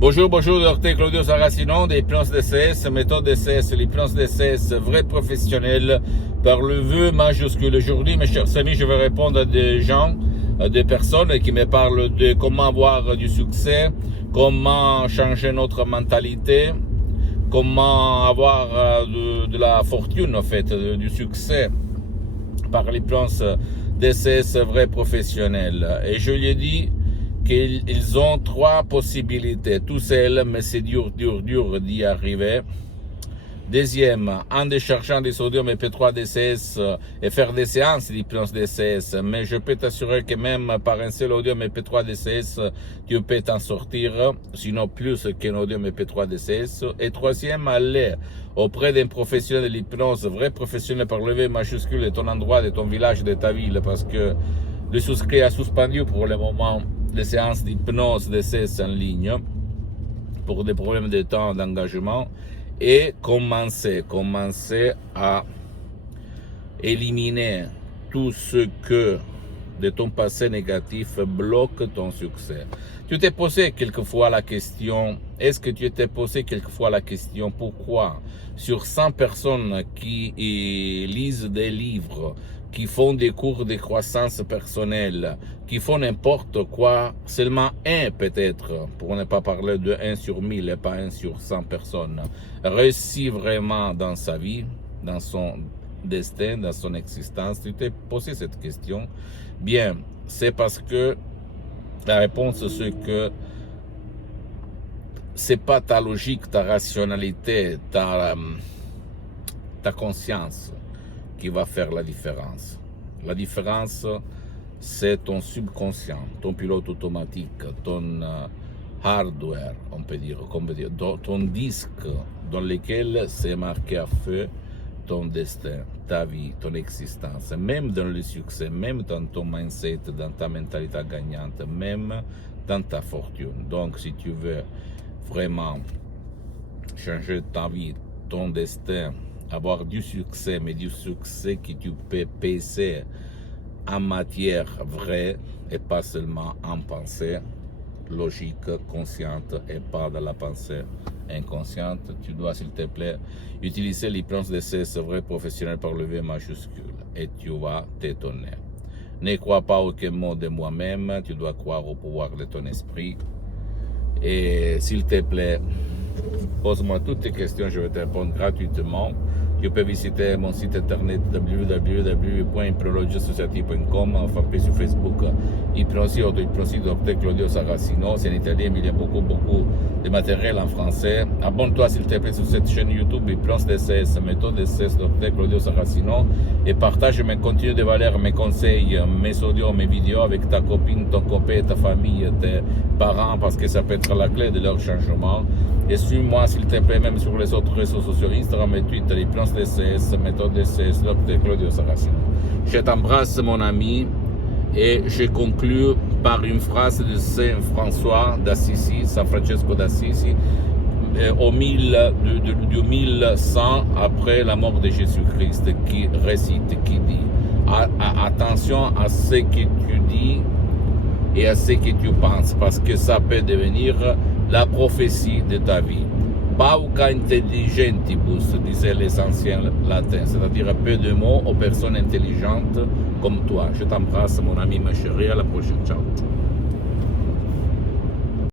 Bonjour, docteur Claudio Saracino d'Hypnose DCS, méthode DCS, l'hypnose DCS, vrai professionnel, par le vœu majuscule. Aujourd'hui, mes chers amis, je vais répondre à des gens, à des personnes qui me parlent de comment avoir du succès, comment changer notre mentalité, comment avoir de la fortune, en fait, du succès par l'hypnose DCS, vrai professionnel. Et je lui ai dit qu'ils ont trois possibilités, tout seul, mais c'est dur d'y arriver. Deuxième, en déchargeant des sodium MP3 DCS et faire des séances d'hypnose DCS, mais je peux t'assurer que même par un seul audio MP3 DCS, tu peux t'en sortir, sinon plus qu'un audio MP3 DCS. Et troisième, aller auprès d'un professionnel de l'hypnose, vrai professionnel par le V majuscule de ton endroit, de ton village, de ta ville, parce que le souscrit a suspendu pour le moment les séances d'hypnose DCS en ligne pour des problèmes de temps, d'engagement, et commencer à éliminer tout ce que de ton passé négatif bloque ton succès. Tu t'es posé quelquefois la question, est-ce que tu t'es posé quelquefois la question pourquoi sur 100 personnes qui lisent des livres, qui font des cours de croissance personnelle, qui font n'importe quoi, seulement un peut-être, pour ne pas parler de 1 sur 1000 et pas 1 sur 100 personnes, réussit vraiment dans sa vie, dans son destin, dans son existence. Tu t'es posé cette question? Bien, c'est parce que la réponse c'est que c'est pas ta logique, ta rationalité, ta conscience qui va faire la différence. La différence, c'est ton subconscient, ton pilote automatique, ton hardware, on peut dire, ton disque dans lequel c'est marqué à feu ton destin, ta vie, ton existence, même dans le succès, même dans ton mindset, dans ta mentalité gagnante, même dans ta fortune. Donc, si tu veux vraiment changer ta vie, ton destin, avoir du succès, mais du succès que tu peux peser en matière vraie et pas seulement en pensée logique, consciente et pas dans la pensée inconsciente, tu dois, s'il te plaît, utiliser l'hypnose DCS vrai professionnel par le V majuscule et tu vas t'étonner. Ne crois pas aucun mot de moi-même, tu dois croire au pouvoir de ton esprit. Et s'il te plaît, pose-moi toutes tes questions, je vais te répondre gratuitement. Tu peux visiter mon site internet www.hypnologiasociety.com, enfin sur Facebook, Hypnosie Dr Claudio Saracino, c'est en italien, mais il y a beaucoup de matériel en français. Abonne-toi s'il te plaît sur cette chaîne YouTube, Hypnose DCS, méthode DCS Dr Claudio Saracino, et partage mes contenus de valeur, mes conseils, mes audios, mes vidéos avec ta copine, ton copain, ta famille, tes parents, parce que ça peut être la clé de leur changement. Et suis-moi s'il te plaît même sur les autres réseaux sociaux, Instagram et Twitter, l'hypnose DCS, méthode DCS, Dr Claudio Saracino. Je t'embrasse mon ami et je conclue par une phrase de Saint François d'Assisi, San Francesco d'Assisi, au 1100 après la mort de Jésus-Christ, qui récite, qui dit attention à ce que tu dis et à ce que tu penses, parce que ça peut devenir la prophétie de ta vie. Pauca intelligentibus, disaient les anciens latins, c'est-à-dire peu de mots aux personnes intelligentes comme toi. Je t'embrasse, mon ami, ma chérie, à la prochaine, ciao.